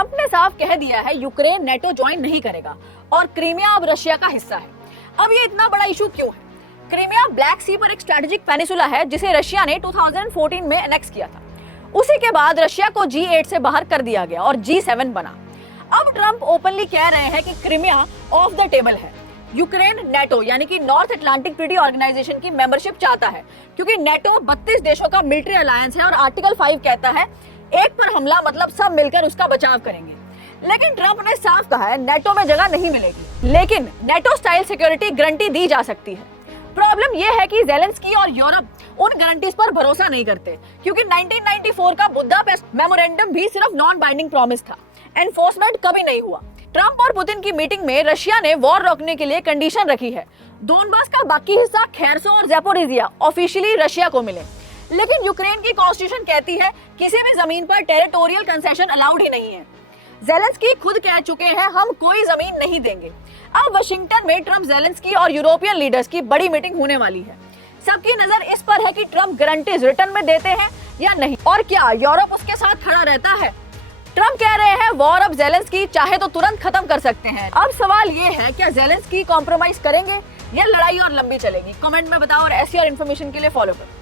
Trump ने साफ कह दिया है यूक्रेन नेटो ज्वाइन नहीं करेगा और क्रीमिया अब रशिया का हिस्सा है। अब ये इतना बड़ा इशू क्यों है? क्रीमिया ब्लैक सी पर एक स्ट्रेटेजिक पेनिसुला है जिसे रशिया ने 2014 में एनेक्स किया था। उसी के बाद रशिया को G8 से बाहर कर दिया गया और G7 बना। अब ट्रंप ओपनली कह रहे हैं कि क्रीमिया ऑफ द टेबल है। यूक्रेन नेटो यानी कि नॉर्थ अटलांटिक ट्रीटी ऑर्गेनाइजेशन की मेंबरशिप चाहता है क्योंकि नेटो 32 देशों का मिलिट्री अलायंस है और आर्टिकल 5 कहता है एक पर हमला मतलब सब मिलकर उसका बचाव करेंगे। लेकिन ट्रंप ने साफ कहा है नेटो में जगह नहीं मिलेगी, लेकिन नेटो स्टाइल सिक्योरिटी गारंटी दी जा सकती है। प्रॉब्लम यह है कि ज़ेलेंस्की और यूरोप उन गारंटीज पर भरोसा नहीं करते क्योंकि 1994 का बुदापेस्ट मेमोरेंडम भी सिर्फ नॉन बाइंडिंग प्रॉमिस था, एनफोर्समेंट कभी नहीं हुआ। ट्रंप और पुतिन की मीटिंग में रशिया ने वॉर रोकने के लिए कंडीशन रखी है दोनबास का बाकी हिस्सा खेरसो और ज़ैपोरिजिया ऑफिशियली रशिया को मिले। लेकिन यूक्रेन की कॉन्स्टिट्यूशन कहती है किसी भी जमीन पर टेरिटोरियल कंसेशन अलाउड ही नहीं है। ज़ेलेंस्की खुद कह चुके हैं हम कोई जमीन नहीं देंगे। अब वाशिंगटन में ट्रंप, ज़ेलेंस्की और यूरोपियन लीडर्स की बड़ी मीटिंग होने वाली है। सबकी नजर इस पर है कि ट्रंप गारंटीज रिटर्न में देते हैं या नहीं, और क्या यूरोप उसके साथ खड़ा रहता है। ट्रंप कह रहे हैं वॉर अब ज़ेलेंस्की चाहे तो तुरंत खत्म कर सकते हैं। अब सवाल ये है क्या ज़ेलेंस्की कॉम्प्रोमाइज करेंगे या लड़ाई और लंबी चलेगी? कमेंट में बताओ और ऐसी और इन्फॉर्मेशन के लिए फॉलो करो।